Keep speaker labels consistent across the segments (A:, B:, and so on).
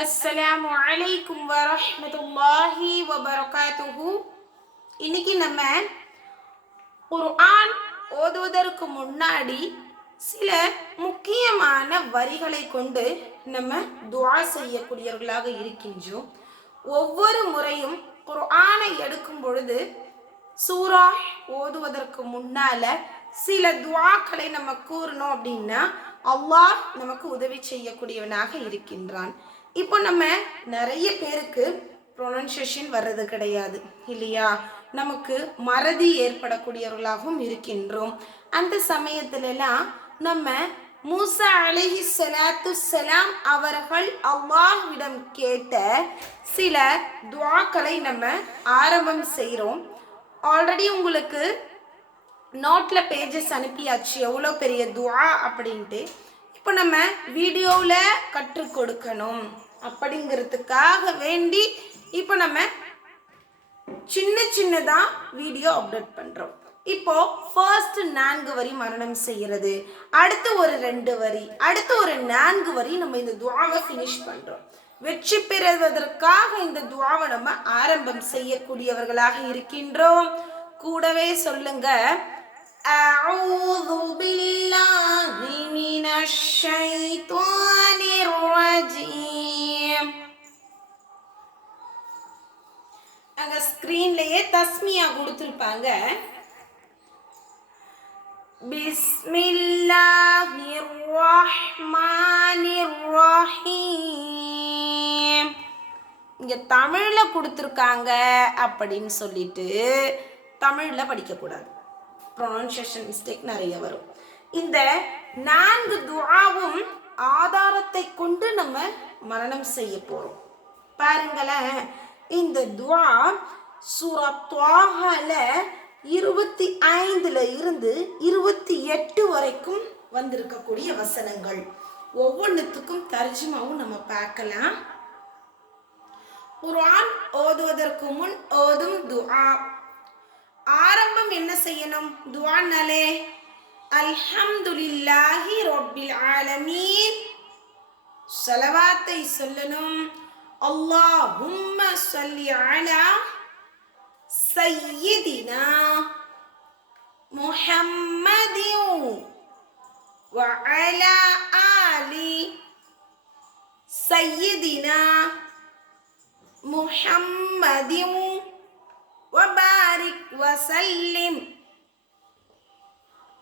A: அஸ்ஸலாமு அலைக்கும் வரஹ்மத்துல்லாஹி வபரகாத்துஹு. இன்னைக்கு நம்ம ஒரு ஆண் ஓதுவதற்கு முன்னாடி சில முக்கியமான வரிகளை கொண்டு நம்ம துவா செய்யக்கூடியவர்களாக இருக்கின்றோம். ஒவ்வொரு முறையும் குர்ஆனை எடுக்கும் பொழுது சூரா ஓதுவதற்கு முன்னால சில துவாக்களை நம்ம கூறணும் அப்படின்னா அல்லாஹ் நமக்கு உதவி செய்யக்கூடியவனாக இருக்கின்றான். இப்போ நம்ம நிறைய பேருக்கு ப்ரொனன்சியேஷன் வர்றது கிடையாது இல்லையா? நமக்கு மறதி ஏற்படக்கூடியவர்களாகவும் இருக்கின்றோம். அந்த சமயத்துலலாம் நம்ம மூசா அழகி சலாத்து சலாம் அவர்கள் அவ்வாவிடம் கேட்ட சில துவாக்களை நம்ம ஆரம்பம் செய்கிறோம். ஆல்ரெடி உங்களுக்கு நோட்டில் பேஜஸ் அனுப்பியாச்சு எவ்வளோ பெரிய துவா அப்படின்ட்டு. இப்போ நம்ம வீடியோவில் கற்றுக் கொடுக்கணும். அப்படிங்கிறதுக்காக வேண்டி இப்போ நம்ம சின்ன சின்னதாக வீடியோ அப்லோட் பண்ணுறோம் இப்போ ஃபர்ஸ்ட் நான்கு வரி மரணம் செய்யறது அடுத்து ஒரு ரெண்டு வரி அடுத்து ஒரு நான்கு வரி நம்ம இந்த துவாவை ஃபினிஷ் பண்ணுறோம் வெற்றி பெறுவதற்காக இந்த துவாவை நம்ம ஆரம்பம் செய்யக்கூடியவர்களாக இருக்கின்றோம் கூடவே சொல்லுங்க أعوذ بالله من الشيطان الرجيم தஸ்மியா கொடுத்துருப்பாங்க. பிஸ்மில்லாஹிர் ரஹ்மானிர் ரஹீம் இங்க தமிழ்ல கொடுத்துருக்காங்க அப்படின்னு சொல்லிட்டு தமிழ்ல படிக்கக்கூடாது. ப்ரொனன்சியேஷன் மிஸ்டேக் நிறைய வரும். இந்த நான்கு துவாவும் ஆதாரத்தை கொண்டு நம்ம மரணம் செய்ய போறோம். பாருங்களேன் இந்த துவா சூரா துவாகால இருபத்தி ஐந்துல இருந்து இருபத்தி எட்டு வரைக்கும் வந்திருக்கக்கூடிய வசனங்கள். ஒவ்வொன்றுத்துக்கும் தர்ஜுமாவும் நம்ம பார்க்கலாம். குர்ஆன் ஓதுவதற்கு முன் ஓதும் துஆ. ஆரம்பம் என்ன செய்யணும்? துவானாலே அல்ஹம்துலில்லாஹி ரொப்பில் ஆலமீன். சலவாத்தை சொல்லணும். அல்லாஹும்ம சொல்லி அலா சையதினா முஹம்மதின் وعلى آل سيدنا محمد وبارك وسلم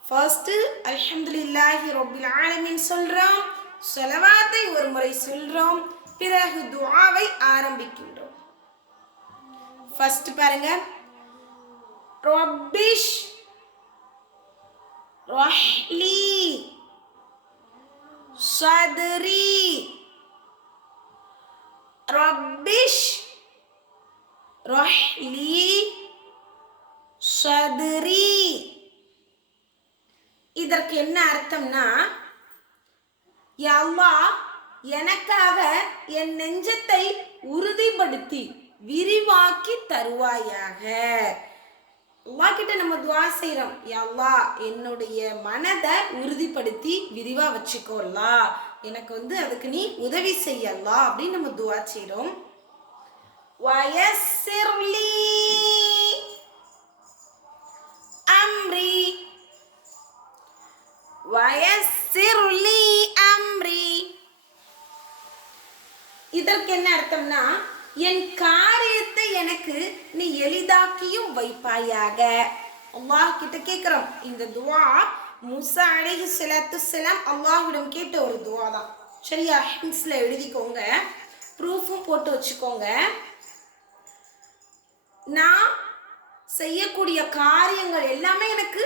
A: ஃபர்ஸ்ட் அல்ஹம்துலில்லாஹி ரப்பில் ஆலமீன் சொல்றோம் ஸலவாத்தை ஒரு முறை சொல்றோம் பிறகு துஆவை ஆரம்பிக்கின்றோம் ஃபர்ஸ்ட் பாருங்க ரப்பிஷ் ரஹ்லி சதுரி ரப்பிஷ் ரஹ்லி சதுரி இதற்கு என்ன அர்த்தம்னா யா எனக்காக என் நெஞ்சத்தை உறுதிப்படுத்தி விரிவாக்கி தருவாயாக. அல்லா கிட்ட நம்ம துவா செய்கிறோம் யல்லா என்னுடைய மனதை உறுதிப்படுத்தி விரிவாக வச்சுக்கோல்லா எனக்கு வந்து அதுக்கு நீ உதவி செய்யலா அப்படின்னு நம்ம துவா செய்கிறோம் வயசிர்லி அம்ரி. வயசிர்லி அம்ரி. இதற்கு என்ன அர்த்தம்னா என் காரியத்தை எனக்கு எளிதாக்கியும் வைப்பாயாக. அல்லாஹ் கிட்ட கேட்குறோம். இந்த துவா முசா அழகி ஸலாத்து ஸலாம் அல்லாஹிடம் கேட்ட ஒரு துவா தான். சரியா? ஹின்ஸ்ல எழுதிக்கோங்க. ப்ரூஃபும் போட்டு வச்சுக்கோங்க. நான் செய்யக்கூடிய காரியங்கள் எல்லாமே எனக்கு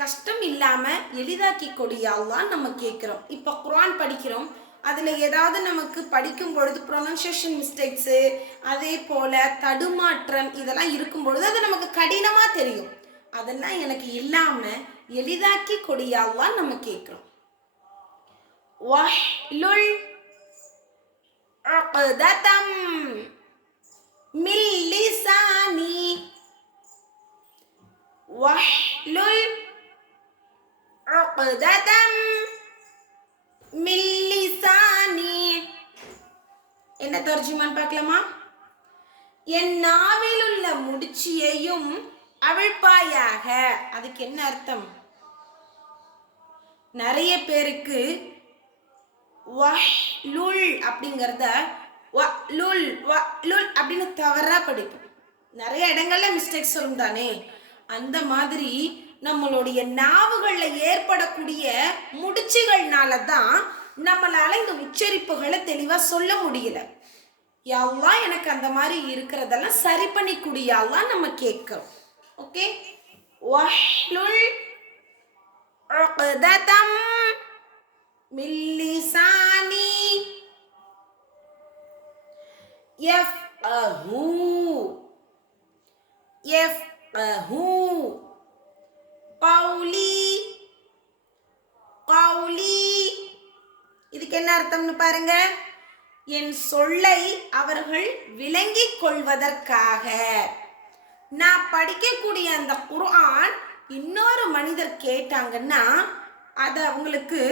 A: கஷ்டம் இல்லாம எளிதாக்கி கொடியாலாம் நம்ம கேட்குறோம். இப்போ குரான் படிக்கிறோம். அதில் ஏதாவது நமக்கு படிக்கும் பொழுது ப்ரொனன்சியேஷன் மிஸ்டேக்ஸு அதே போல் தடுமாற்றம் இதெல்லாம் இருக்கும் பொழுது அது நமக்கு கடினமாக தெரியும். அதெல்லாம் எனக்கு இல்லாமல் எளிதாக்கி கொடியாவான் நம்ம கேட்குறோம். வஹ்லுல் உக்ததம் மில் லிசானி. வஹ்லுல் உக்ததம் மில் என்ன தர்ஜுமான்னு பார்க்கலாமா? என் நாவில் உள்ள முடிச்சியையும் அவிழ்ப்பாயாக. அதுக்கு என்ன அர்த்தம்? நிறைய பேருக்கு வஹ்லுல் அப்படிங்கிறத வலுல் வலுல் அப்படின்னு தவறா படிப்போம். நிறைய இடங்கள்ல மிஸ்டேக் சொல்லும் தானே. அந்த மாதிரி நம்மளுடைய நாவுகள்ல ஏற்படக்கூடிய முடிச்சுகள்னால தான் நம்மளால இந்த உச்சரிப்புகளை தெளிவா சொல்ல முடியல. யாவ்லாம் எனக்கு அந்த மாதிரி இருக்கிறதெல்லாம் சரி பண்ணி குடியாலாம் நம்ம கேட்குறோம். ஓகே வஹ்லுல் உக்ததம் எஃப் லிசானி எஃப் யஃப்கஹு கௌலி கௌலி. இதுக்கு என்ன அர்த்தம்னு பாருங்கள் என் சொல்லை அவர்கள் விளங்கிக் கொள்வதற்காக. நான் படிக்கக்கூடிய அந்த குர்ஆன் இன்னொரு மனிதர் கேட்டாங்கன்னா அதை அவங்களுக்கு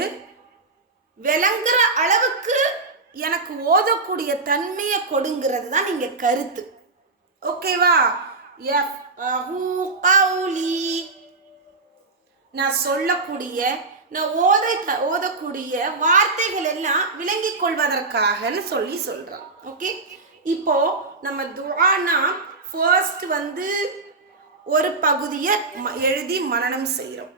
A: விளங்குற அளவுக்கு எனக்கு ஓதக்கூடிய தன்மையை கொடுங்கிறது தான் நீங்கள் கருத்து. ஓகேவா? எஃப் கௌலி. நான் சொல்லக்கூடிய நான் ஓத ஓதக்கூடிய வார்த்தைகள் எல்லாம் விளங்கி கொள்வதற்காகன்னு சொல்லி சொல்றான். ஓகே இப்போ நம்ம துவானா ஃபர்ஸ்ட் வந்து ஒரு பகுதியை ம- எழுதி மரணம் செய்கிறோம்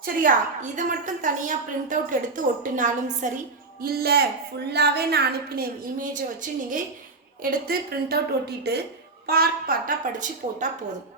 A: சரியா? இதை மட்டும் தனியாக பிரிண்ட் அவுட் எடுத்து ஒட்டுனாலும் சரி இல்லை ஃபுல்லாகவே நான் அனுப்பினேன் இமேஜை வச்சு நீங்கள் எடுத்து பிரிண்ட் அவுட் ஒட்டிட்டு பார்ட் பார்ட்டாக படித்து போட்டால் போதும்.